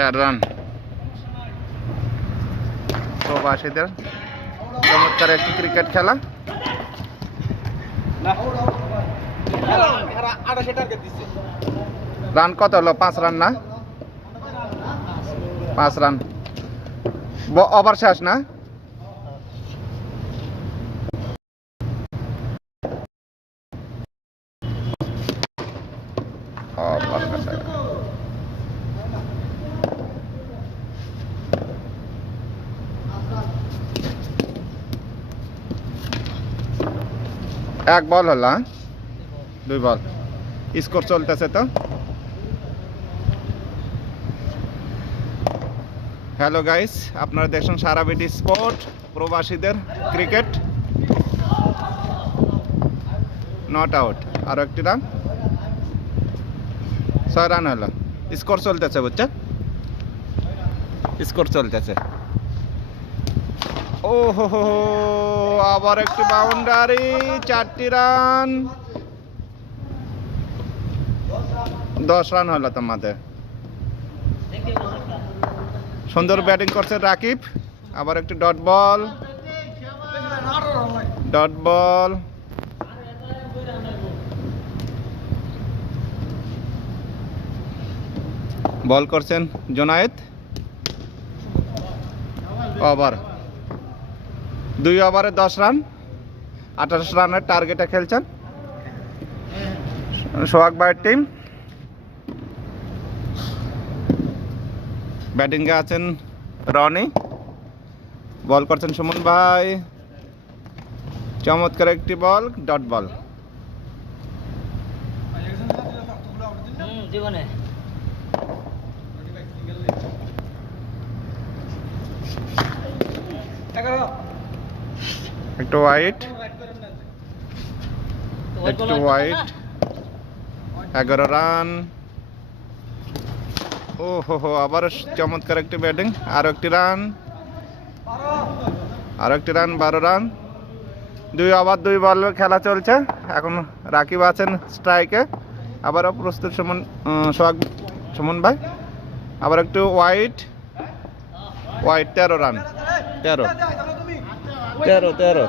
চার রান প্রবাসীদের চমৎকার একটি ক্রিকেট খেলা। রান কত হলো? পাঁচ রান না? পাঁচ রান ওভার শেষ না ওভার শেষ। এক বল হলো হ্যাঁ? দুই বল। স্কোর চলতেছে তো? হ্যালো গাইস আপনারা দেখছেন সারা বিডি স্পোর্ট, প্রবাসীদের ক্রিকেট। নট আউট আরও একটি রান। ছয় রান হলো। স্কোর চলতেছে, বুঝছেন? স্কোর চলতেছে। আবার একটি বাউন্ডারি চারটি রান দশ রান হলো তোমাদের। সুন্দর ব্যাটিং করছে রাকিব। আবার একটি ডট বল ডট বল বল করছেন জোনায়েদ। ওভার দুই ওভারে দশ রান আঠাশ রানের টার্গেটে খেলছেন। সোহাগ ভাইয়ের টিম ব্যাটিংয়ে আছেন রনি। বল করছেন সুমন ভাই। চমৎকার একটি বল ডট বল জীবনে। একটু হোয়াইট একটু হোয়াইট এগারো রান ও হো হো আবার চমৎকার একটি ব্যাটিং আরও একটি রান আরও একটি রান বারো রান দুই ওভার দুই বল খেলা চলছে। এখন রাকিব আছেন স্ট্রাইকে আবারও প্রস্তুত সুমন সোহাগ সুমন ভাই। আবার একটু হোয়াইট হোয়াইট তেরো রান তেরো। তেরো তেরো।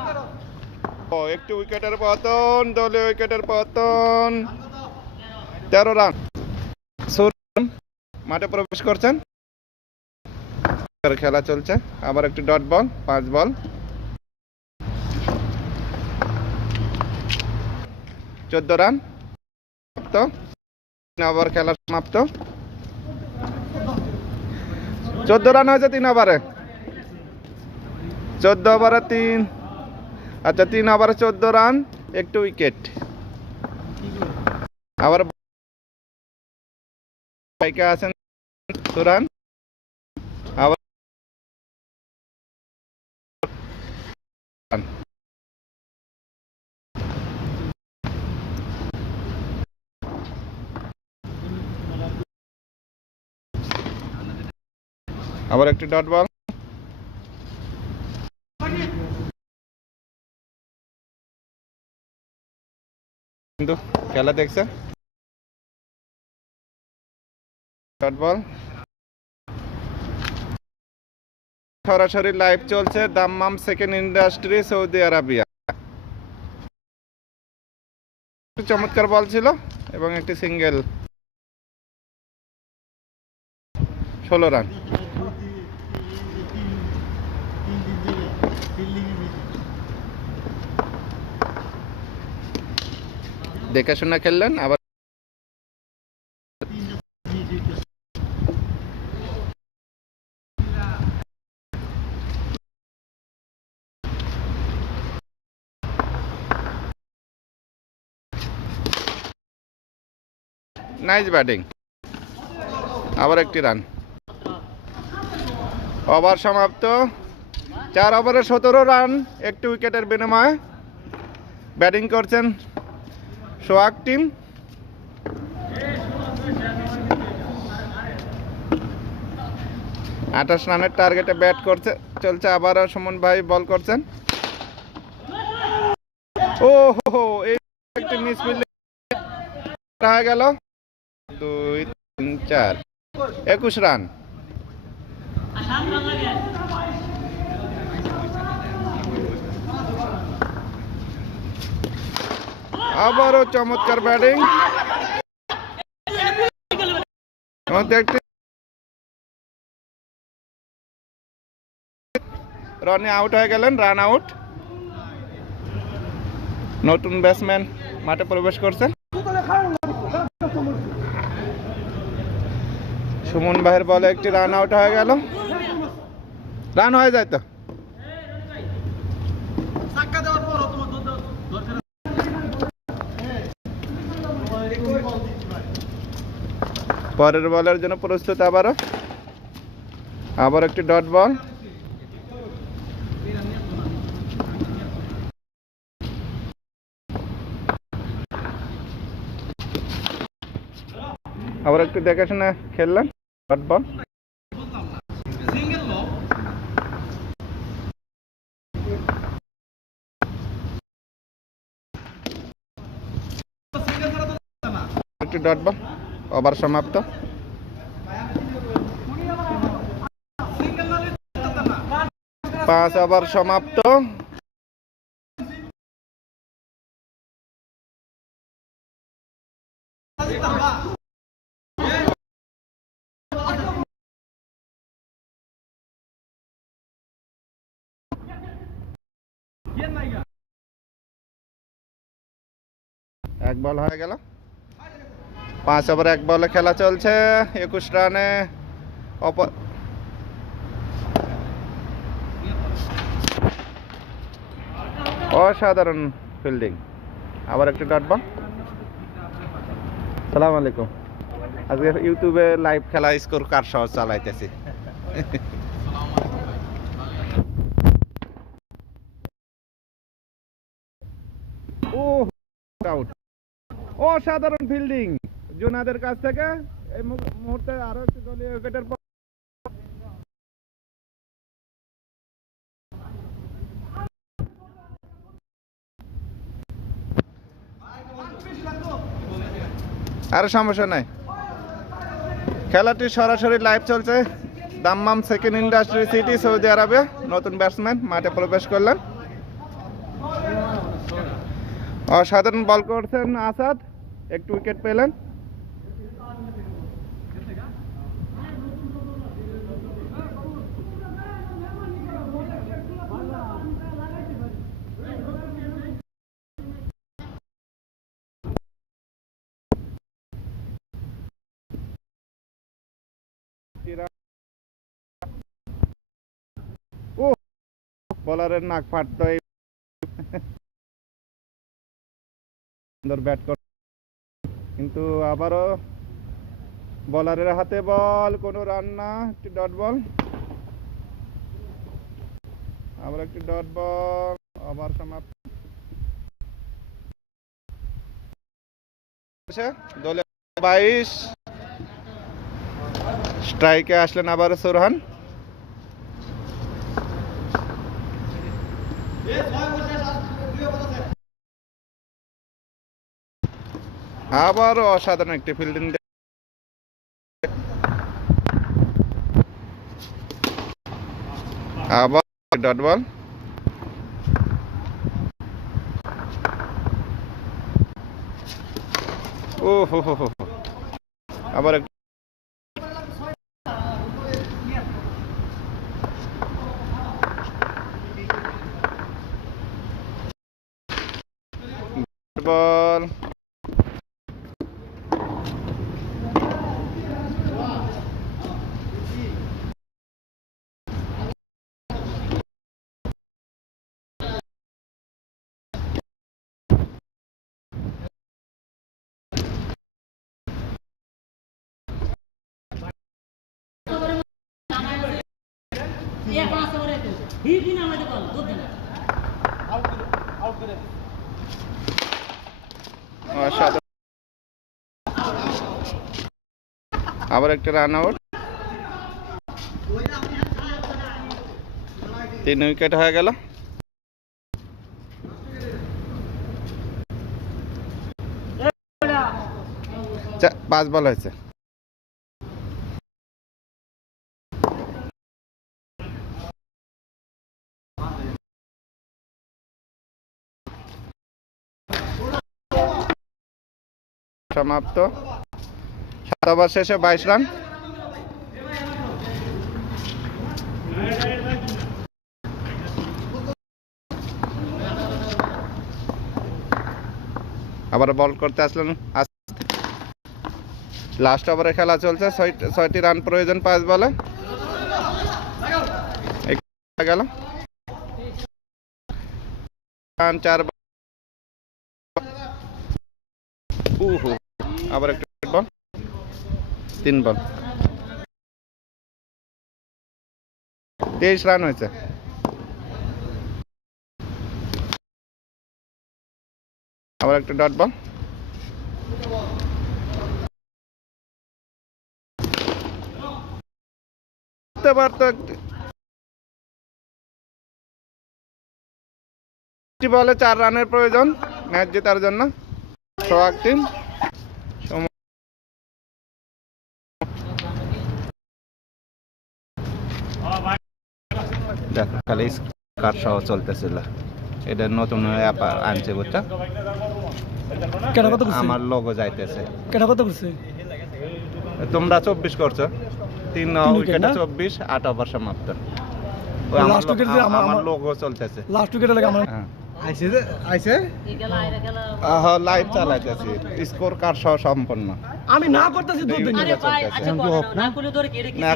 ও উইকেটের পতন, দলীয় উইকেটের পতন। তেরো রান। মাঠে প্রবেশ করছেন। খেলা চলছে। আবার একটি ডট বল, পাঁচ বল। চোদ্দ রান। সমাপ্ত। খেলা সমাপ্ত। চোদ্দ রান হয়েছে তিন ওভারে। চোদ্দ ওভারে তিন। আচ্ছা তিন ওভারে চোদ্দ রান, একটু উইকেট। আবার বাইকে আছেন সুরান আবার আবার একটি ডট বল। কিন্তু খেলা দেখছে সরাসরি লাইভ চলছে Dammam second industry Saudi Arabia চমৎকার বল ছিল এবং একটি সিঙ্গেল ষোলো রান দেখে শুনে খেললেন, আবার নাইস ব্যাটিং আবার একটি রান ওভার সমাপ্ত। চার ওভারে সতেরো রান একটি উইকেটের বিনিময়ে। ব্যাটিং করছেন সোহাগ টিম। আঠাশ রানের টার্গেটে ব্যাট করছে, চলছে আবারও সুমন ভাই বল করছেন। ও হো এই মিস হয়ে গেল। দুই, তিন, চার, একুশ রান। আবারও চমৎকার ব্যাটিং। রানে আউট হয়ে গেলেন, রান আউট। নতুন ব্যাটসম্যান মাঠে প্রবেশ করছেন। সুমন ভাইয়ের বলে একটি রান আউট হয়ে গেল। রান হয়ে যায় তো? পরের বলের জন্য প্রস্তুত আবারও। আবার একটি ডট বল। আবার একটু দেখে শুনে খেললেন ডট বল। একটি ডট বল। ওভার সমাপ্ত। পাঁচ ওভার সমাপ্ত। এক বল হয়ে গেল। পাঁচ ওভার এক বলে খেলা চলছে, একুশ রানে অসাধারণ ফিল্ডিং আবার একটু ডট বল সালাম আলাইকুম। আজকে ইউটিউবে লাইভ খেলা স্কোর কার সহ চালাইতেছি? অসাধারণ ফিল্ডিং জোনাদের কাছ থেকে এই মুহূর্তে আরও একটি দলীয় উইকেটের পর আর সমস্যা নাই। খেলাটি সরাসরি লাইভ চলছে। Dammam second industry city Saudi আরবে নতুন ব্যাটসম্যান মাঠে প্রবেশ করলেন। অসাধারণ বল করছেন আসাদ। একটু উইকেট পেলেন ও বলারের নাক ফাটতো এই সুন্দর ব্যাট কর কিন্তু আবারও বলারের হাতে বল, কোনো রান না, একটি ডট বল আবার একটি ডট বল আবার সমাপ্ত। দলে বাইশ। স্ট্রাইকে আসলেন আবার সোরহান। আবারও অসাধারণ একটি ফিল্ডিং আবার ডট বল ও হো হো হো হো। আবার এক বল অসাধারণ আবার একটা রান আউট তিন উইকেট হয়ে গেল। পাঁচ বল হয়েছে। সমাপ্ত। সাত ওভার শেষে বাইশ রান। আবার বল করতে আসলেন। লাস্ট ওভারে খেলা চলছে। ছয়টি রান প্রয়োজন পাঁচ বলে গেল। চার আবার একটা বল তিন বল তেইশ রান হয়েছে। আবার একটা ডট বল পারতো বলে চার রানের প্রয়োজন ম্যাচ জেতার জন্য। সোহাগ টিম দেখো খালি কার সহ চলতেছিল। এটা নতুন অ্যাপ আনছে বুঝছ? কেটা কত করছে? আমার লোগো যাইতেছে। কেটা কত করছে? তোমরা চব্বিশ করছ। তিন উইকেটে চব্বিশ আট ওভার সমাপ্ত। আমার লোগো চলতেছে। লাস্ট উইকেটে লাগে আমার হ্যাঁ। আইছে যে আইছে? লাইভ চালাইতেছি। স্কোর কার সহ সম্পন্ন আমি না করতেছি দুধ দিন আরে ভাই, আচ্ছা, না করলে ধরে কি এটা কি না